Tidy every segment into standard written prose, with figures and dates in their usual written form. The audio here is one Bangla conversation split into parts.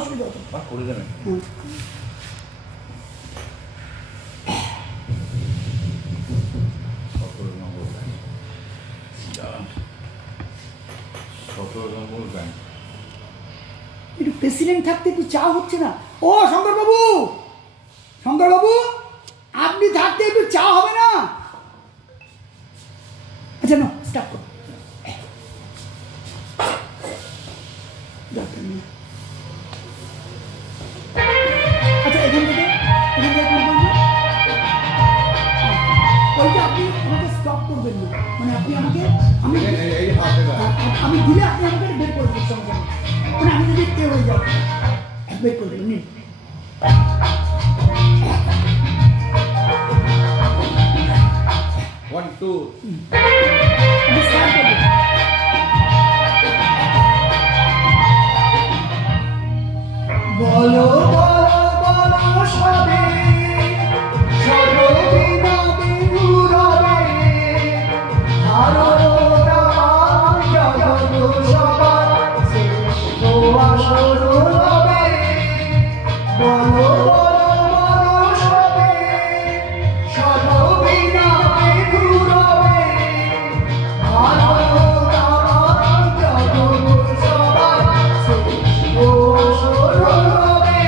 অসুবিধা হতো করে দেবেন। একটু প্রেসিডেন্ট থাকতে একটু চা হচ্ছে না? ও শঙ্করবাবু, শঙ্করবাবু আপনি থাকতে একটু চা হবে না? আচ্ছা না, স্টার্ট করো। আচ্ছা এখান থেকে ওইটা আপনি আমাকে স্টপ করবেন না, মানে আপনি আমাকে আমি দিলে আপনি আমাকে বের করে দেবেন সঙ্গে সঙ্গে, মানে আমি যদি কে হয়ে যাবো বের করে দেবেন। নিন One, two. স্টার্ট করবেন। বলো বলো বলো সবে সর্ববিনা বিরবে আরোটা জগৎ সবার শ্রেষ্ঠ আসর রবে। বলো বলো বলো সবে সর্ববিনা বিরবে আরোটা জগৎ সবার শ্রেষ্ঠ আসর রবে।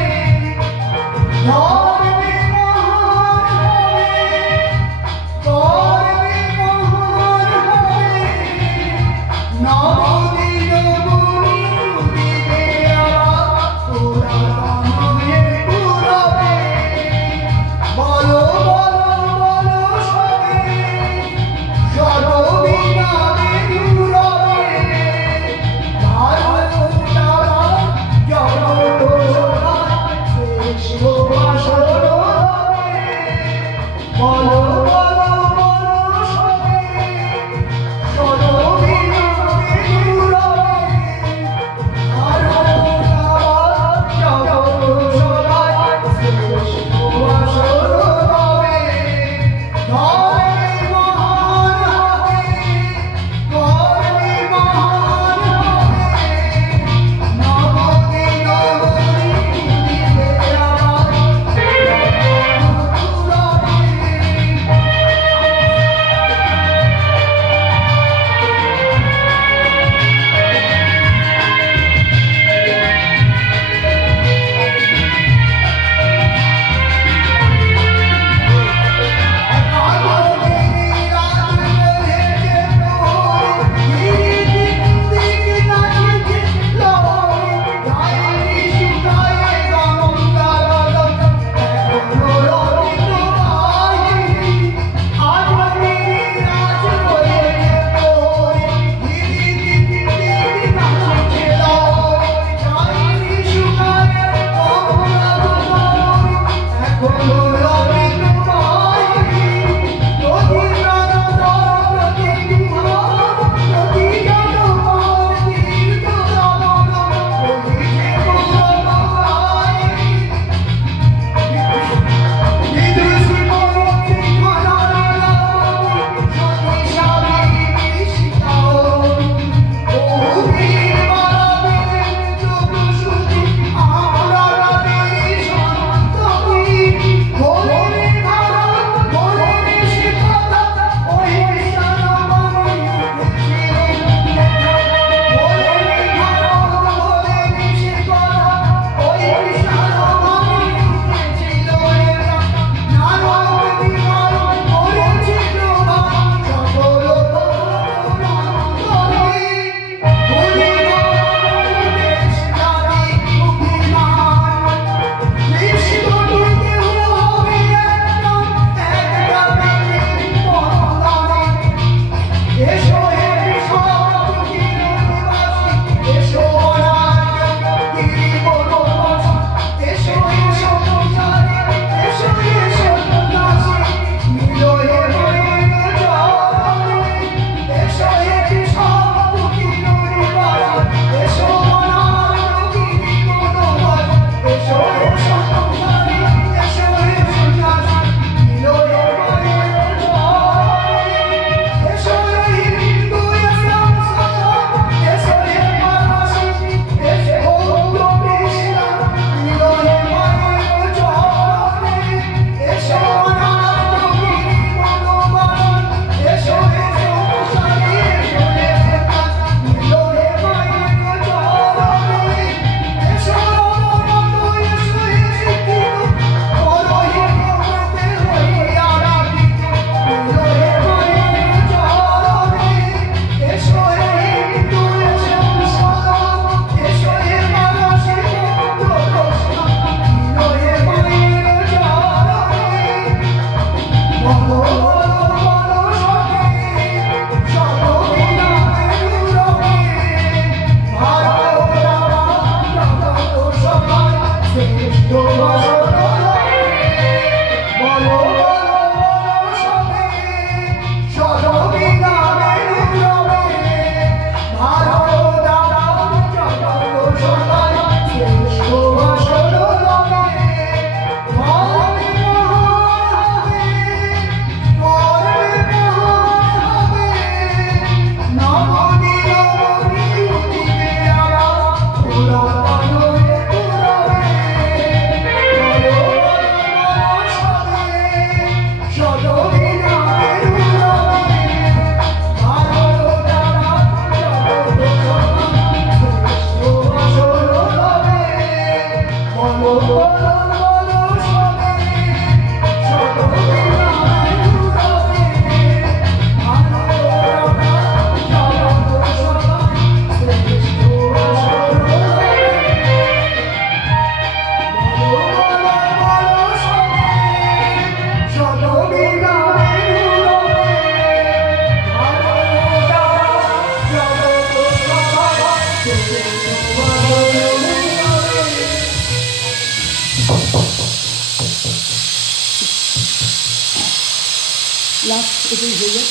লাস্ট এটাই হয়ে যায়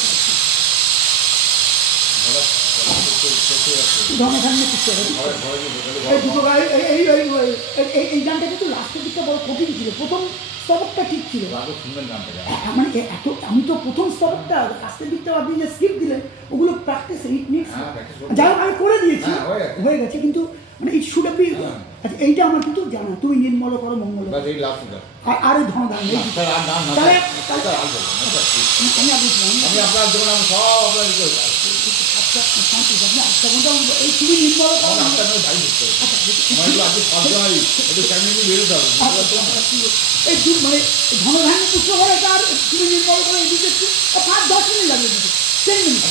ধর্মধান্য করতে হবে। এই দুটো গায়ে এই গানটা কিন্তু লাস্টের দিকটা বড় কঠিন ছিল, প্রথম স্তবকটা ঠিক ছিল মানে এত, আমি তো প্রথম স্তবকটা লাস্টের দিকটা আপনি যে স্কিপ দিলেন ওগুলো প্র্যাকটিস যাই হোক আমি করে দিয়েছি, হয়ে গেছে, কিন্তু মানে এই শুড বি। আচ্ছা এইটা আমার কিন্তু জানা, তুমি নির্মল করো মঙ্গল আর এই ধনধান্য তাহলে আমি আপনার জন্য আমি সব আচ্ছা ঘন্টা এই তুমি নির্মল এই মানে ধনধান্য পুষ্ট করে এটা আর তুমি নির্মল করে এদিকে একটু 5-10 মিনিট লাগে, 10 মিনিট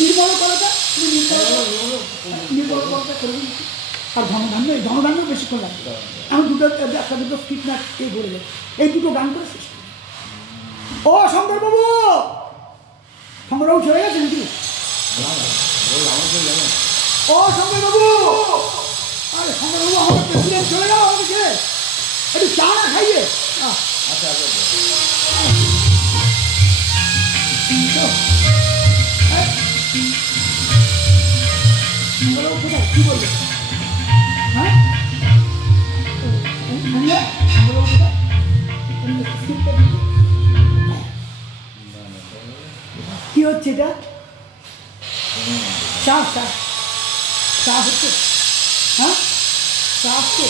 নির্মল করাটা তুমি নির্মল করাটা করে দিন। আর ধনধান্য বেশিক্ষণ লাগবে, আমি একটা দুটো স্কিপ না এই বলে যাই, এই দুটো গান করে শেষ করি। ও শঙ্করবাবু, শঙ্করবাবু চলে গেছে নাকি? ও শঙ্করবাবু, আরে শঙ্করবাবু আমাদের প্রেসিডেন্ট চলে যাও, আমাকে একটু চা না খাইয়ে। কোথায় কি বলবে? হ্যাঁ কি হচ্ছে এটা? চা চা চা হচ্ছে, হ্যাঁ চা হচ্ছে।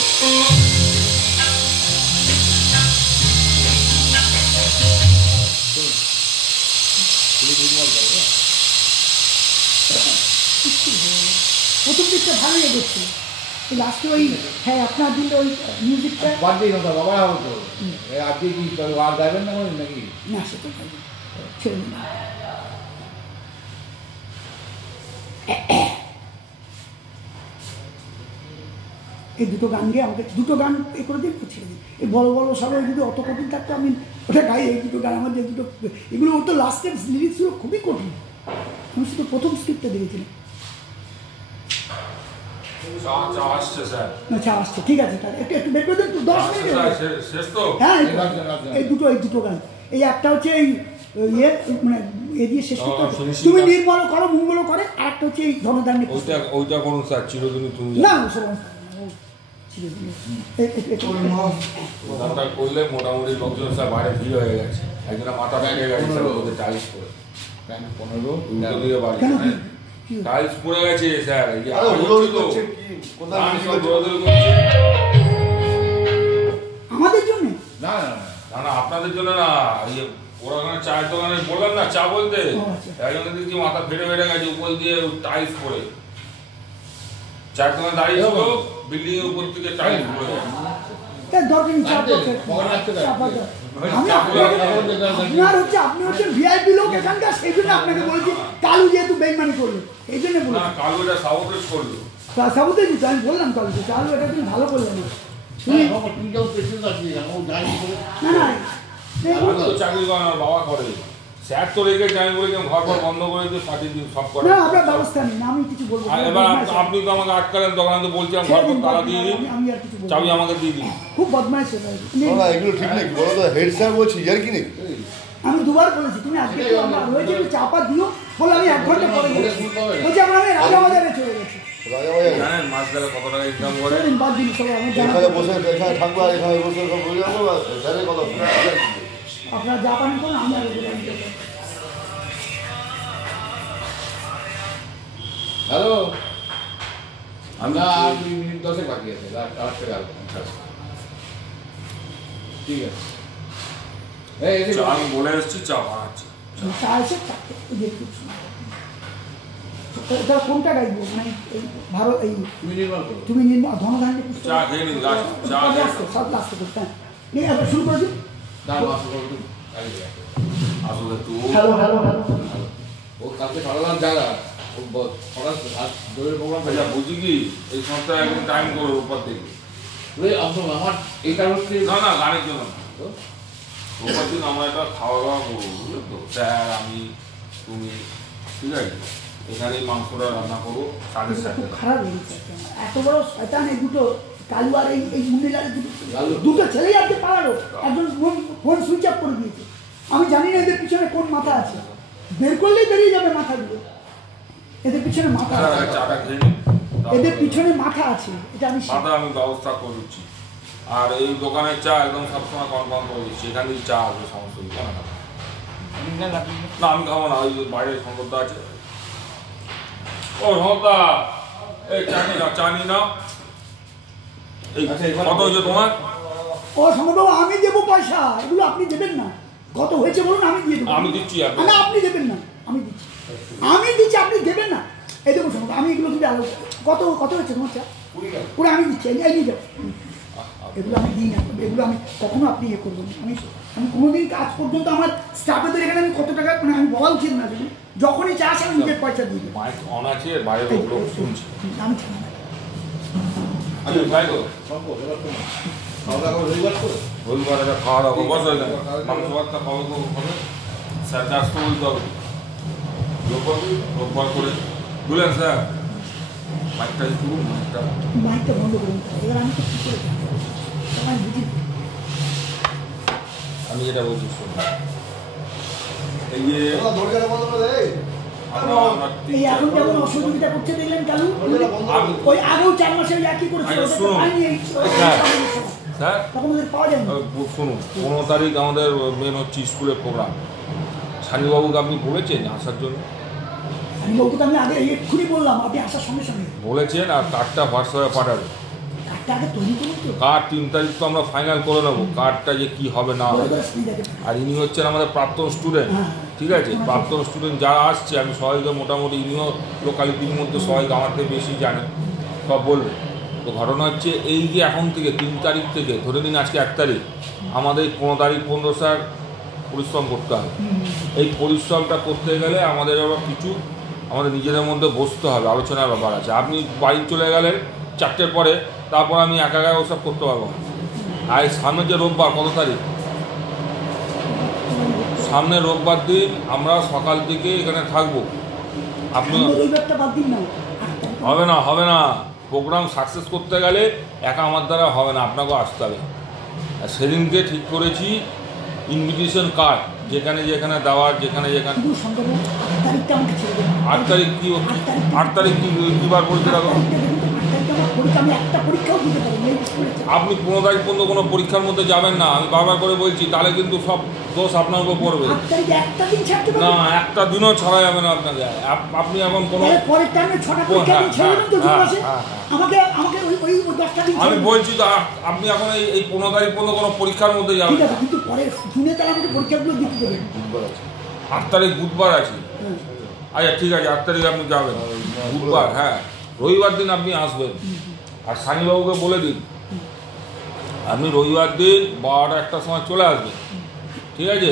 প্রথম দিকটা ভালোই এগোচ্ছে, লাস্টে ওই হ্যাঁ আপনার দিলে ওই মিউজিকটা বাবা হতো আপনি কি আর গাইবেন না নাকি? না সেটা ছেড়ে দিন। এই দুটো গান গিয়ে আমাকে দুটো গান এ করে দিন, ছেড়ে দিন। এই বড় বড় সবাই যদি অত কঠিন থাকতো আমি ওটা গাই। এই দুটো গান আমার যে দুটো এগুলো ওর তো লাস্টের লিরিক্সগুলো খুবই কঠিন, আমি শুধু প্রথম স্ক্রিপ্টটা দেখেছিলাম। আচ্ছা আসছে, ঠিক আছে, একটু একটু বের করে দেন, 10 মিনিট। হ্যাঁ এই দুটো গান, এই একটা হচ্ছে এই ইয়ে মানে এ দিয়ে শেষ করতে হবে, তুমি নির্মল করো মঙ্গল করে, আর একটা হচ্ছে এই ধনধান্য ওইটা করুন স্যার, চিরদিন তুমি না গানটা করলে মোটামুটি লোকজন স্যার বাইরে ভিড় হয়ে গেছে, একজনের মাথা ব্যাগে গেছে ওদের টাইলস করে 15 টাইলস পড়ে গেছে স্যার। এই যে আমাদের জন্য না না না আপনাদের জন্য না, ওরা চায়ের দোকানে বললাম না চা বলতে, একজনের দিকে মাথা ফেটে গেছে উপর দিয়ে টাইলস পড়ে, চায়ের দোকানে দাঁড়িয়ে ছিল, বিল্ডিং এর উপর থেকে টাইলস পড়ে গেছে। আপনি হচ্ছেন ভিআইপি লোক এখানকার, সেই জন্য আপনাকে বলেছি কালু যেহেতু বেইমানি করলো এই জন্য বললাম। কালু এটা সাবোটেজ করলো, সাবোটেজ দিত, আমি বললাম কালুকে কালু এটা তুমি ভালো করলে না। চাকরি করেন আর বাবা করে স্যার তো রেখে আমি বলি ঘর ঘর বন্ধ করে দিয়ে পাঠিয়ে দিন সব করে। না আপনার ব্যবস্থা নেই, আমি কিছু বলবো। এবার আপনি তো আমাকে আটকালেন, তখন তো বলছিলাম ঘর ঘর তালা দিয়ে দিন, চাবি আমাকে দিয়ে দিন। খুব বদমাইশ এগুলো ঠিক নেই, বলো তো হেড স্যার বলছি আর কি নেই। আমি দুবার বলেছি তুমি আজকে রয়েছে একটু চাপা দিও বলে, আমি 1 ঘন্টা পরে গেছি, বলছি আমরা আমি রাজাবাজারে চলে গেছি। জানেন মাস গেলে কত টাকা ইনকাম করে? বাদ দিন সবাই আমার এখানে বসে এখানে থাকবো, আর এখানে বসে সব বুঝে যাবো, স্যারের কথা আপনারা জাপানি করুন, আমি আর হ্যালো, আমরা 2 মিনিট 10 বাকি আছে, ঠিক আছে। আমি বলে এসেছি চা বানাচ্ছি, চা এসে এটা কোনটা গাইবো মানে ভারত এই তুমি নির্মল ধনধান্য চা খেয়ে নিন, সব লাস্ট করতে নিয়ে আবার শুরু করে দিন। আসলে তো হ্যালো হ্যালো হ্যালো ও কালকে সারালাম জায়গা বুঝি কি এই সপ্তাহে একদিন টাইম করো উপর থেকে আমার এইটা হচ্ছে না না গানের জন্য উপর দিন আমরা একটা খাওয়া দাওয়া করবো, বুঝলো তো স্যার আমি তুমি, ঠিক আছে এখানে মাংসটা রান্না করবো 7:30। খুব খারাপ লেগেছে, এত বড় শয়তান এই দুটো কালু আর এই মুন্ডিলারের দুটো ছেলেই আজকে পালালো, একজন ফোন সুইচ অফ করে দিয়েছে। আমি জানি না এদের পিছনে কোন মাথা আছে, বের করলেই বেরিয়ে যাবে মাথাগুলো। এদের পিছনে মাথা আছে, এদের পিছনে মাথা আছে, এটা আমি ব্যবস্থা করে দিচ্ছি। আর এই দোকানের চা একদম সবসময় কনফার্ম করে দিচ্ছি, এখান থেকে চা আসবে সমস্ত কিছু। না আমি খাবো না, ওই বাইরে সম্পদ আছে। ও সম্পদা, এই চানি না এই কত হয়েছে তোমার? ও সম্ভব আমি দেবো পয়সা, এগুলো আপনি দেবেন না। কত হয়েছে বলুন, আমি দিয়ে দেবো। আমি দিচ্ছি। না আপনি দেবেন না, আমি দিচ্ছি, আপনি দেবেন না। এই দেখুন সম্ভব আমি এগুলো কিন্তু আলো কত কত হয়েছে তোমার চা? পুরো আমি দিচ্ছি, এই নিয়ে যাবো। এগুলো আমি দিই না, এগুলো আমি কখনো আপনি ইয়ে করবেন। আমি কোনোদিন কাজ পর্যন্ত আমার স্টাফেদের এখানে আমি কত টাকা মানে আমি বলা উচিত না, যখনই চা আসে আমি নিজের পয়সা দিই। অন আছে বাইরে লোক শুনছি। আমি জানি না। রবিবার একটা খাওয়া দাওয়া বস হয়ে যাবে, মাংস ভাতটা খাওয়া দাওয়া হবে। স্যার কাজ তো বলতে হবে রোববার করে বুঝলেন স্যার? মাইকটা করুন, মাইকটা বন্ধ করুন। এবার আমি তো কী করে আমি বুঝি। আমি যেটা বলছি শুনুন, এই যে এই এখন যেমন অসহযোগিতা করছে দেখলেন কালু, ওই আগেও 4 মাসে একই করেছিল। স্যার তখন ওদের পাওয়া যায় না। শুনুন, 15 তারিখ আমাদের মেন হচ্ছে স্কুলের প্রোগ্রাম। সানিবাবুকে আপনি বলেছেন আসার জন্য? সানিবাবুকে তো আমি আগে এক্ষুনি বললাম, আপনি আসার সঙ্গে সঙ্গে বলেছেন। আর কার্ডটা হোয়াটসঅ্যাপে পাঠাবে। কার্ডটা আগে তৈরি করুন তো। কার্ড 3 তারিখ তো আমরা ফাইনাল করে নেবো, কার্ডটা যে কী হবে না হবে। আর ইনি হচ্ছেন আমাদের প্রাক্তন স্টুডেন্ট, ঠিক আছে? প্রাক্তন স্টুডেন্ট যারা আসছে আমি সবাইকে মোটামুটি, ইনিও লোকালিটির মধ্যে সবাই আমার থেকে বেশি জানেন, সব বলবে। তো ঘটনা হচ্ছে এই যে এখন থেকে 3 তারিখ থেকে ধরে নিন আজকে 1 তারিখ, আমাদের 15 তারিখ 15 স্যার পরিশ্রম করতে হবে। এই পরিশ্রমটা করতে গেলে আমাদের আবার কিছু আমাদের নিজেদের মধ্যে বসতে হবে, আলোচনার ব্যাপার আছে। আপনি বাড়ি চলে গেলেন 4টের পরে, তারপর আমি একা ওসব করতে পারবো না। আর সামনে যে রোববার, কত তারিখ? সামনে রোববার দিন আমরা সকাল থেকে এখানে থাকবো। আপনি হবে না প্রোগ্রাম সাকসেস করতে গেলে একা আমার দ্বারা হবে না, আপনাকেও আসতে হবে। আর সেদিনকে ঠিক করেছি ইনভিটেশন কার্ড যেখানে যেখানে দেওয়ার, যেখানে 8 তারিখ কি 8 তারিখ কিবার বলতে রাখো। আপনি 15 তারিখ পর্যন্ত কোনো পরীক্ষার মধ্যে যাবেন না, আমি বারবার করে বলছি, তাহলে কিন্তু সব দোষ আপনার উপর পড়বে। না, একটা দিনও ছাড়া যাবে না আপনাকে। আপনি এখন কোনো আমি বলছি তো, আপনি এখন এই 15 তারিখ পর্যন্ত কোনো পরীক্ষার মধ্যে যাবেন না। 8 তারিখ বুধবার আছে। আচ্ছা ঠিক আছে, 8 তারিখ আপনি যাবেন বুধবার। হ্যাঁ, রবিবার দিন আপনি আসবেন। আর সানিবাবুকে বলে দিন আপনি রবিবার দিন 12টা-1টার সময় চলে আসবেন, ঠিক আছে?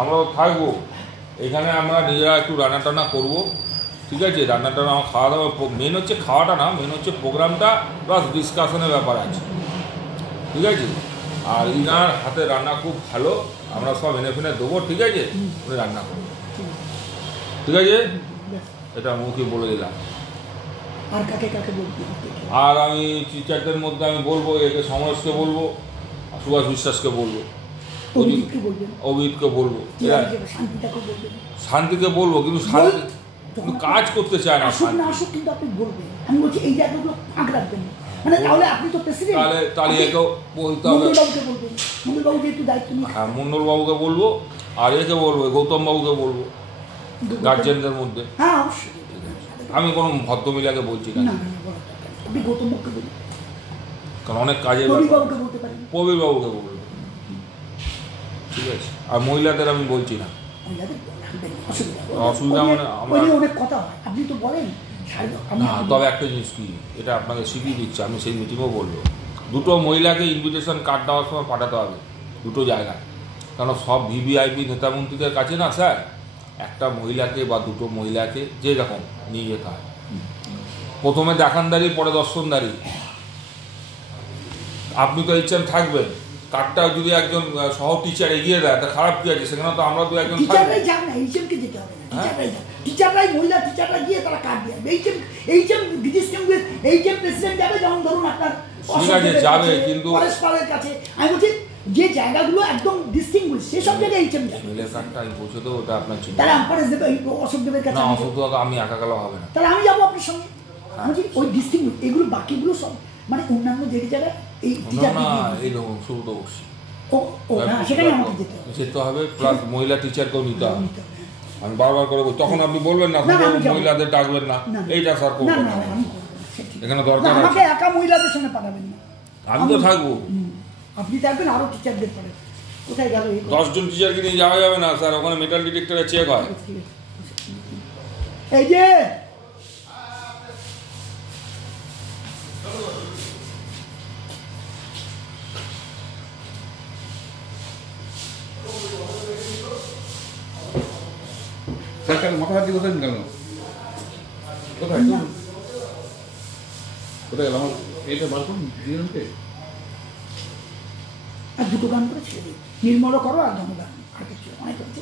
আমরা থাকবো এখানে, আমরা নিজেরা একটু রান্না টান্না করবো, ঠিক আছে? রান্না টান্না আমার খাওয়া দাওয়া, মেন হচ্ছে খাওয়াটা না, মেন হচ্ছে প্রোগ্রামটা প্লাস ডিসকাশনের ব্যাপার আছে, ঠিক আছে? আর ইনার হাতে রান্না খুব ভালো, আমরা সব এনে ফেনে দেবো, ঠিক আছে? উনি রান্না করবো, ঠিক আছে? এটা মুখে বলে দিলাম। আর আমি টিচারদের মধ্যে আমি বলবো, একে সমরেশকে বলবো, সুভাষ বিশ্বাসকে বলবো, অভিজিৎকে বলবো, শান্তিকে বলবো। কিন্তু শান্তি কাজ করতে চায় না। তাহলে একেও বলতে হবে। হ্যাঁ, মন্ডলবাবুকে বলবো, আর একে বলবো, গৌতম বাবুকে বলবো, গার্জেনদের মধ্যে। আমি কোনো ভদ্রমহিলাকে বলছি না, কারণ অনেক কাজের প্রবীর বাবুকে বলবো, ঠিক আছে? আর মহিলাদের আমি বলছি না, অসুবিধা মানে আমরা না। তবে একটা জিনিস কি, এটা আপনাকে শিখিয়ে দিচ্ছে, আমি সেই মিটিংও বলবো, 2টো মহিলাকে ইনভিটেশন কার্ড দেওয়ার সময় পাঠাতে হবে 2টো জায়গায়। কারণ সব ভিভিআইপি নেতামন্ত্রীদের কাছে না স্যার, একটা মহিলাকে বা 2টো মহিলাকে যে রকম নিয়ে যেতে হয়। প্রথমে দেখানদারি, পরে দর্শনদারি। আপনি তো এইচএম থাকবেন, কার্ডটা যদি একজন সহ টিচার এগিয়ে দেয় তা খারাপ কি আছে? সেখানে তো আমরা 2-1 জন থাকবো। টিচাররাই মহিলা টিচাররা গিয়ে তারা কার্ড দিয়ে এইচএম ডিস্ট্রিক্টের এইচএম প্রেসিডেন্ট যাবে, যেমন ধরুন আপনার যাবে, কিন্তু ফরেস্ট পালের কাছে। আমি বলছি যে জায়গাগুলো একদম ডিস্টিংগুইশ সেসব জায়গায় এইচএম যাবে। মিলে কার্ডটা আমি পৌঁছে দেবো, ওটা আপনার চিন্তা। তাহলে আম্পারেজ দেবে অশোক দেবের কাছে, না অশোক দেবকে আমি একা গেলেও হবে না, তাহলে আমি যাবো আপনার সঙ্গে। আমি বলছি ওই ডিস্টিংগুইশ এগুলো বাকিগুলো সব মানে অন্যান্য যে জায়গায় এই টিচার এইরকম শুরু তো বসছি ও না সেখানে আমাকে যেতে হবে, প্লাস মহিলা টিচারকেও নিতে হবে। আমি বারবার করে বলছি, তখন আপনি বলবেন না মহিলাদের ডাকবেন না, এইটা স্যার করবেন না, এখানে দরকার আমাকে একা মহিলাদের সঙ্গে পাঠাবেন না, আমি তো থাকবো, আপনি থাকবেন, আরো টিচারদের পরে কোথায় গেল 10 জন টিচারকে নিয়ে যাওয়া যাবে না স্যার, ওখানে মেটাল ডিটেক্টরে চেক হয়। এই যে স্যার মাথা হাতি কোথায় গেল, কোথায় কোথায় গেল আমার এটা বার করুন দিনকে। আর দুটো গান করে ছেড়ে দিই, নির্মল করো আর ধন্যবাদ, আর কিছু অনেক হচ্ছে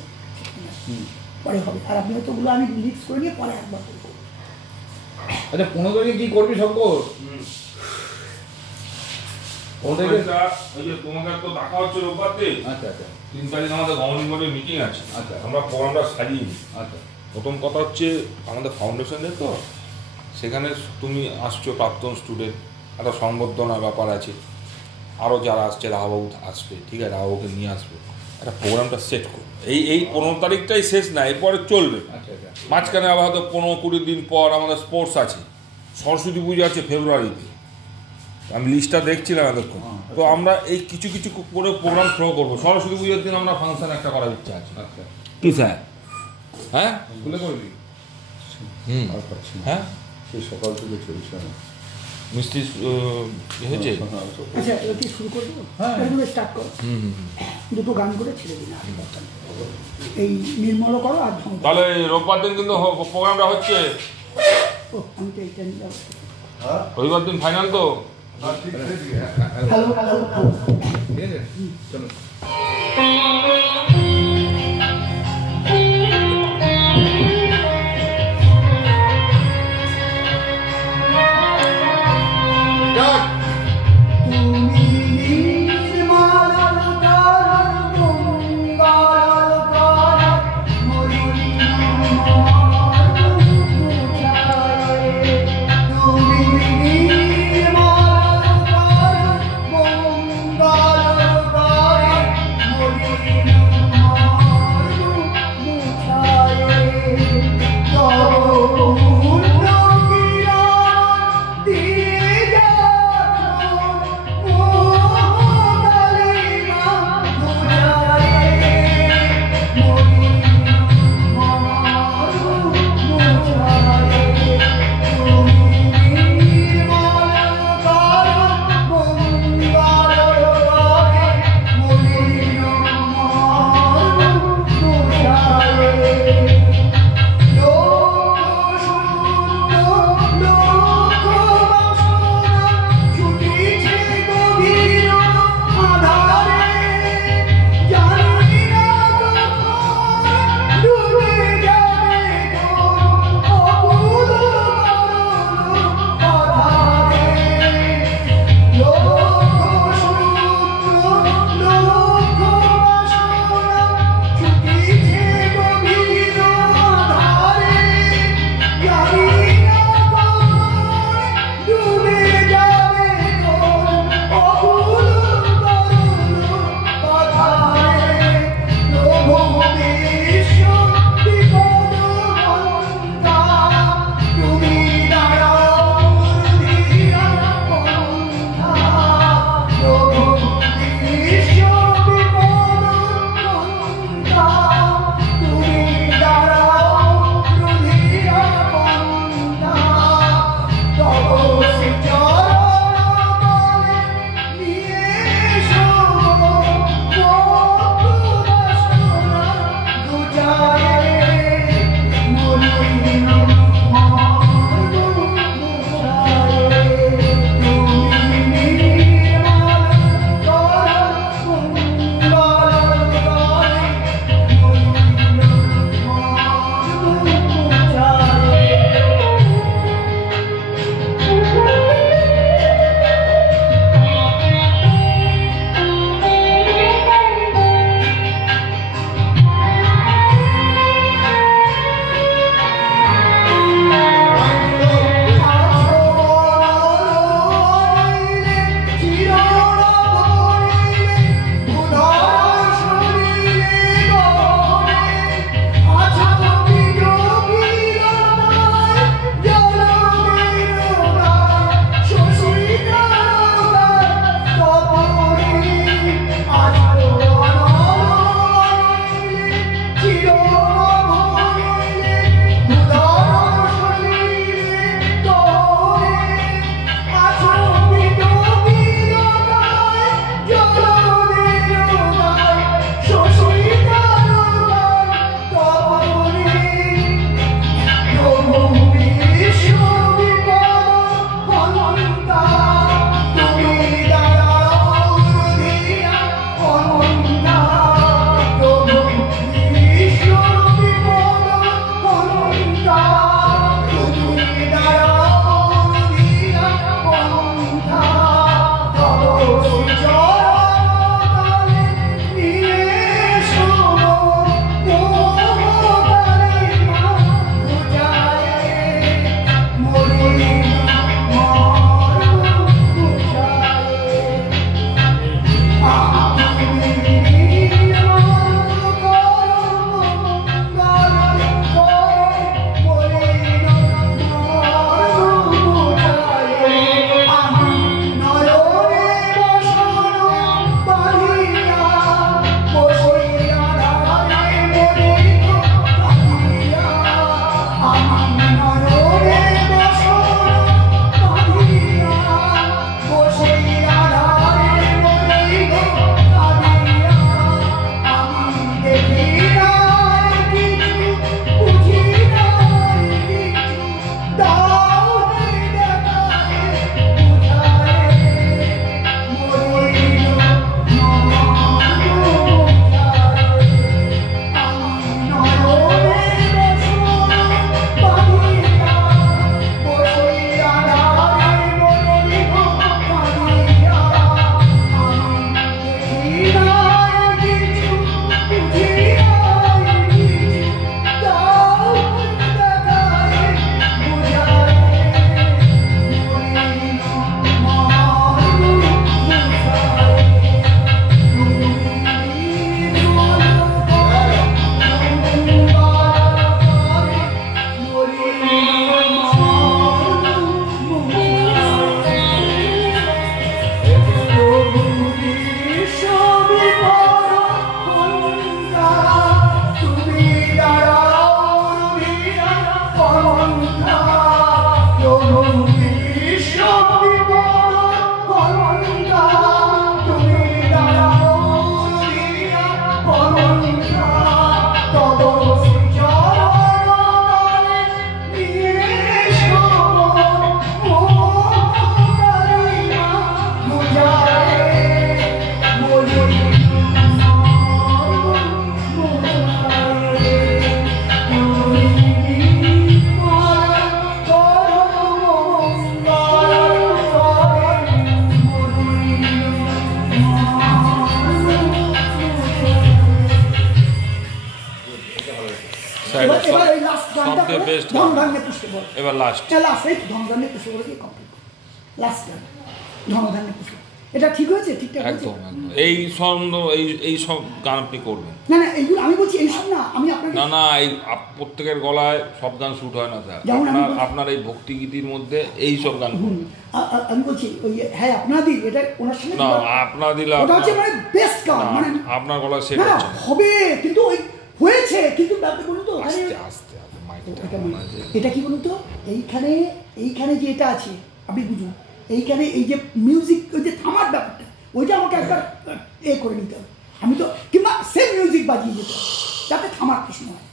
পরে হবে। আর আপনি হয়তো ওগুলো আমি লিক্স করে নিয়ে পরে একবার করবো। আচ্ছা 15 তারিখে কি করবি শঙ্কর? তোমাদের তো দেখা হচ্ছে রোববার দিন। আচ্ছা আচ্ছা 3 তারিখ আমাদের গভর্নিং বোর্ডের মিটিং আছে। আচ্ছা আমরা প্রোগ্রামটা সাজিয়ে নিই। আচ্ছা প্রথম কথা হচ্ছে আমাদের ফাউন্ডেশনের তো সেখানে তুমি আসছো প্রাক্তন স্টুডেন্ট, একটা সংবর্ধনার ব্যাপার আছে, আরও যারা আসছে রাহাবাবু আসবে, ঠিক আছে, রাহাবাবুকে নিয়ে আসবে, একটা প্রোগ্রামটা সেট করো। এই 15 তারিখটাই শেষ না, এরপরে চলবে। আচ্ছা আচ্ছা মাঝখানে আবার হয়তো 15-20 দিন পর আমাদের স্পোর্টস আছে, সরস্বতী পুজো আছে ফেব্রুয়ারিতে, আমি লিস্টটা দেখছিলাম এতক্ষণ। তো আমরা এই কিছু কিছু করে প্রোগ্রাম থ্রো করবো। সরস্বতী পুজোর দিন আমরা ফাংশন একটা করার ইচ্ছা আছে। আচ্ছা কি স্যার? হ্যাঁ খুলে করবি? আর পাচ্ছি হ্যাঁ সেই সকাল থেকে চলছে না মিষ্টি হয়েছে। আচ্ছা এটি শুরু করে দেবো, হ্যাঁ স্টার্ট করো, দুটো গান করে ছেড়ে দিন, এই নির্মল করো আর তাহলে রোববার দিন কিন্তু প্রোগ্রামটা হচ্ছে। ও আমি তো এইটা নিয়ে যাবো, রবিবার দিন ফাইনাল তো। হ্যালো হ্যালো ঠিক আছে চলো। মঙ্গল করে এবার লাস্ট এটা ঠিক হয়েছে? ঠিকঠাক একদম এই ছন্দ এই সব গান আপনি করবেন না না এইগুলো আমি বলছি এই সব না আমি আপনাকে না না এই প্রত্যেকের গলায় সব গান শুট হয় না স্যার আপনার এই ভক্তিগীতির মধ্যে এই সব গান আমি বলছি ওই হ্যাঁ আপনাদের এটা ওনার সঙ্গে না আপনাদের ওটা হচ্ছে মানে বেস্ট গান মানে আপনার গলায় সেট হচ্ছে হবে কিন্তু ওই হয়েছে কিন্তু ব্যাপারটা বলুন তো আস্তে আস্তে এটা কি বলুন তো এইখানে যে এটা আছে আপনি বুঝুন এইখানে এই যে মিউজিক ওই যে থামার ব্যাপারটা ওইটা আমাকে একবার করে নিতে হবে আমি তো কিংবা সেম মিউজিক বাজিয়ে যেতে হবে যাতে থামার প্রশ্ন হয়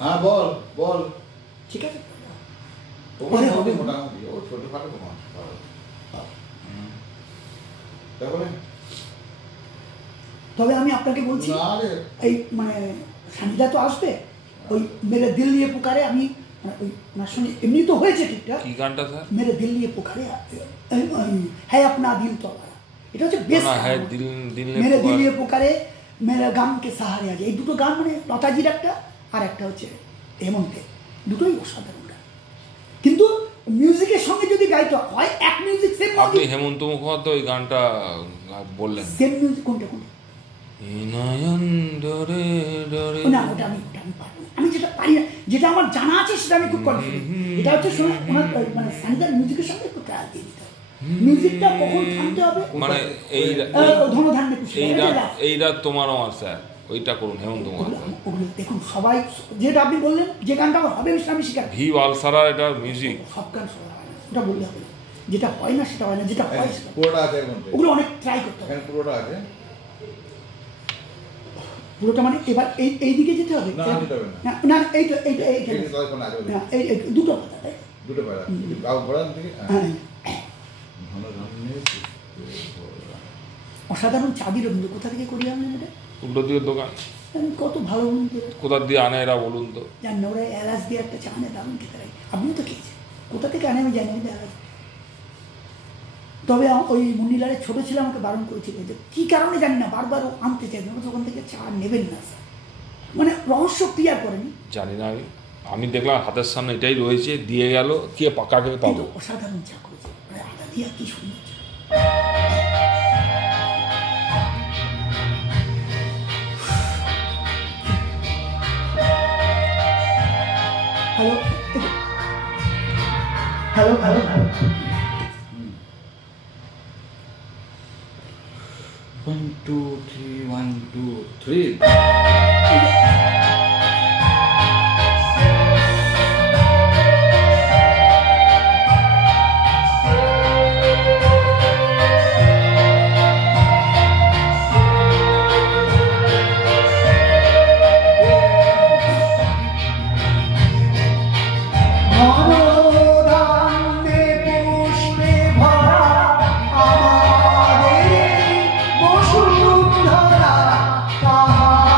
হ্যাঁ বল বল ঠিক আছে মোটামুটি ও ছোট খাটো তবে আমি আপনাকে বলছি এই মানে সানিদা তো আসবে ওই মেরে দিল নিয়ে পুকারে আমি ওই ওনার সঙ্গে এমনি তো হয়েছে ঠিকঠাক কি গানটা স্যার মেরে দিল নিয়ে পুকারে হ্যাঁ আপনা দিল তো এটা হচ্ছে বেস্ট মেরে দিল নিয়ে পুকারে মেরা গান কে সাহারে আজ এই দুটো গান মানে লতাজির একটা আর একটা হচ্ছে হেমন্তের দুটোই অসাধারণ গান কিন্তু মিউজিকের সঙ্গে যদি গাইতে হয় এক মিউজিক সেম আপনি হেমন্ত মুখোপাধ্যায় ওই গানটা বললেন সেম মিউজিক কোনটা নয়ন ডরে ডরে না ওটা আমি পারবো না আমি যেটা পারি না যেটা আমার জানা আছে সেটা আমি খুব কনফিডেন্ট এটা হচ্ছে ওনার মানে সানিদার মিউজিকের সঙ্গে একটু ট্রায়াল দিয়ে দিতে হবে মিউজিকটা কখন থামতে হবে মানে এই ধনধান্য এই রাত তোমার আমার স্যার ওইটা করুন হেমন্ত মুখোপাধ্যায় ওগুলো দেখুন সবাই যেটা আপনি বললেন যে গানটা আমার হবে আমি স্বীকার ভি বালসারা এটা মিউজিক সব গান সবাই হয় না ওটা বললে হবে না যেটা হয় না সেটা হয় না যেটা হয় সেটা পুরোটা আছে ওগুলো অনেক ট্রাই করতে হবে পুরোটা আছে পুরোটা মানে এবার এই দিকে যেতে হবে না না এই তো এই দুটো পাতা তাই দুটো পাতা ঘোড়ার দিকে অসাধারণ চাবি রবীন্দ্র কোথা থেকে করিয়ে আনলেন এটা উল্টো দিকের দোকান কত ভালো বলুন তো কোথা দিয়ে আনে এরা বলুন তো জানি না ওরা এলাচ দিয়ে একটা চা আনে দারুণ খেতে লাগে আপনিও তো খেয়েছেন কোথা থেকে আনে আমি জানি না এলাচ তবে ওই মুন্নিলালের ছোটো ছেলে আমাকে বারণ করেছিল যে কী কারণে জানি না বারবার আনতে চাইবেন ওখান থেকে চা নেবেন না স্যার মানে রহস্য ক্লিয়ার করেনি জানি না আমি দেখলাম হাতের সামনে এটাই রয়েছে দিয়ে গেল কে কাকে পাবো অসাধারণ চা করেছে মানে আদা দিয়া কি সুন্দর হ্যালো হ্যালো হ্যালো 1 2 3 1 2 3 তাহা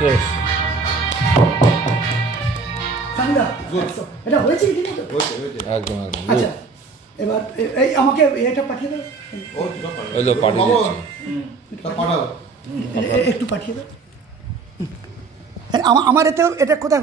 শেষ। সাংদা, এটা হয়েছে কি ঠিক মতো? একদম একদম। আচ্ছা এবার এই আমাকে এটা পাঠিয়ে দাও, এই তো পাঠিয়ে দিচ্ছি। একটু পাঠিয়ে দাও। আমার এতেও এটা কোথায়